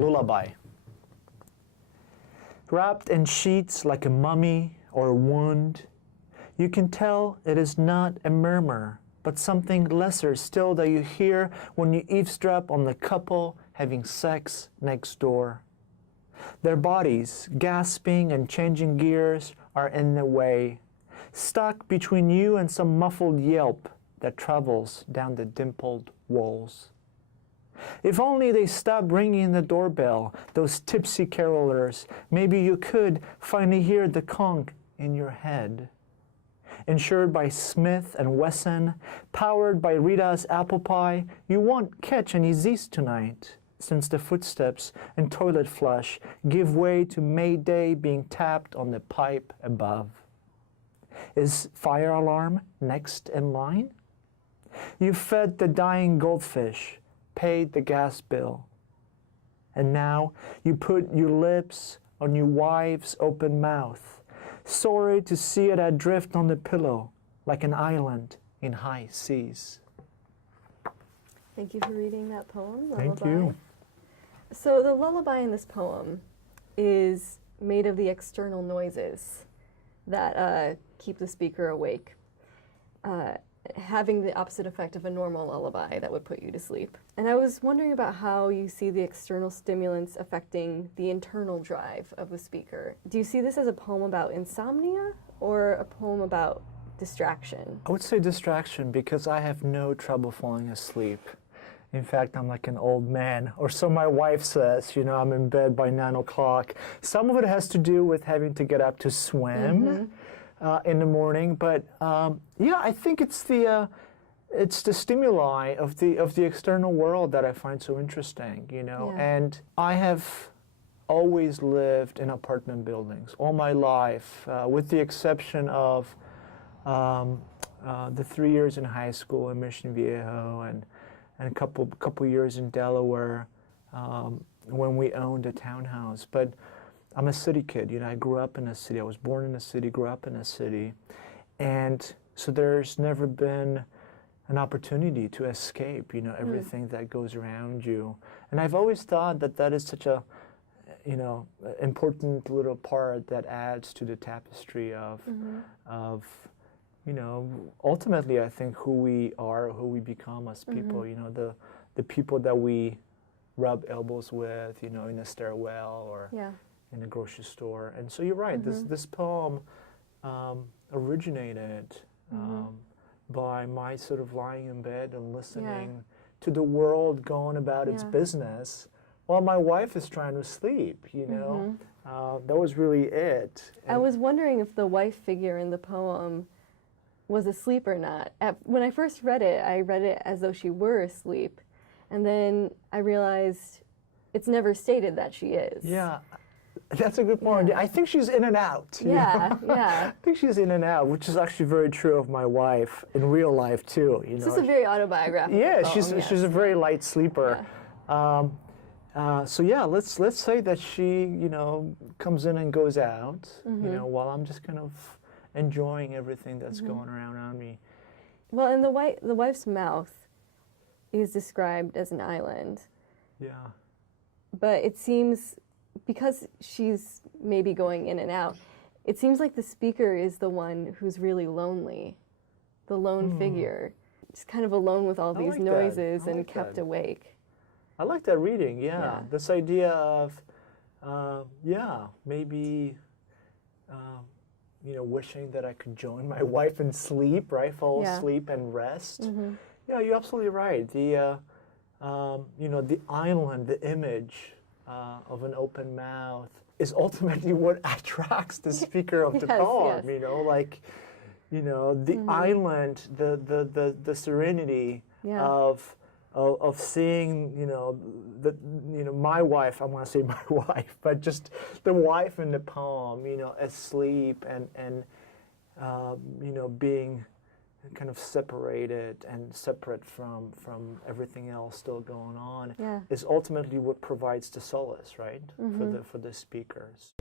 Lullaby. Wrapped in sheets like a mummy or a wound, you can tell it is not a murmur, but something lesser still that you hear when you eavesdrop on the couple having sex next door. Their bodies, gasping and changing gears, are in the way, stuck between you and some muffled yelp that travels down the dimpled walls. If only they stopped ringing the doorbell, those tipsy carolers, maybe you could finally hear the conch in your head. Insured by Smith & Wesson, powered by Rita's apple pie, you won't catch any Z's tonight, since the footsteps and toilet flush give way to Mayday being tapped on the pipe above. Is fire alarm next in line? You fed the dying goldfish, paid the gas bill, and now you put your lips on your wife's open mouth, sorry to see it adrift on the pillow like an island in high seas. Thank you for reading that poem, Lullaby. Thank you. So the lullaby in this poem is made of the external noises that keep the speaker awake, having the opposite effect of a normal lullaby that would put you to sleep. And I was wondering about how you see the external stimulants affecting the internal drive of the speaker. Do you see this as a poem about insomnia or a poem about distraction? I would say distraction, because I have no trouble falling asleep. In fact, I'm like an old man, or so my wife says. You know, I'm in bed by 9 o'clock. Some of it has to do with having to get up to swim in the morning, but yeah, I think it's the stimuli of the external world that I find so interesting. You know, and I have always lived in apartment buildings all my life, with the exception of the 3 years in high school in Mission Viejo and a couple years in Delaware when we owned a townhouse. But I'm a city kid. You know, I grew up in a city. I was born in a city, grew up in a city, and so there's never been an opportunity to escape. You know, everything that goes around you. And I've always thought that that is such a, you know, important little part that adds to the tapestry of you know, ultimately, I think who we are, who we become as people, you know, the people that we rub elbows with, you know, in a stairwell or in a grocery store. And so you're right, this poem originated by my sort of lying in bed and listening to the world going about its business while my wife is trying to sleep, you know. That was really it. And I was wondering if the wife figure in the poem was asleep or not. When I first read it as though she were asleep, and then I realized it's never stated that she is. Yeah, that's a good point. I think she's in and out. I think she's in and out, which is actually very true of my wife in real life too. You know, this is a very autobiographical poem. She's a very light sleeper. So yeah, let's say that she, you know, comes in and goes out, you know, while I'm just kind of enjoying everything that's going around me. Well, and the wife's mouth is described as an island. Yeah. But it seems, because she's maybe going in and out, it seems like the speaker is the one who's really lonely, the lone figure, just kind of alone with all these noises and kept awake. I like that reading, This idea of, maybe, you know, wishing that I could join my wife in sleep, right? Fall asleep and rest. Yeah, you're absolutely right. The, you know, the island, the image of an open mouth is ultimately what attracts the speaker of the poem. You know, like, you know, the island, the serenity of seeing, you know, my wife, I want to say my wife, but just the wife in the poem, you know, asleep and you know, being kind of separated and separate from everything else still going on is ultimately what provides the solace, right, for the speakers.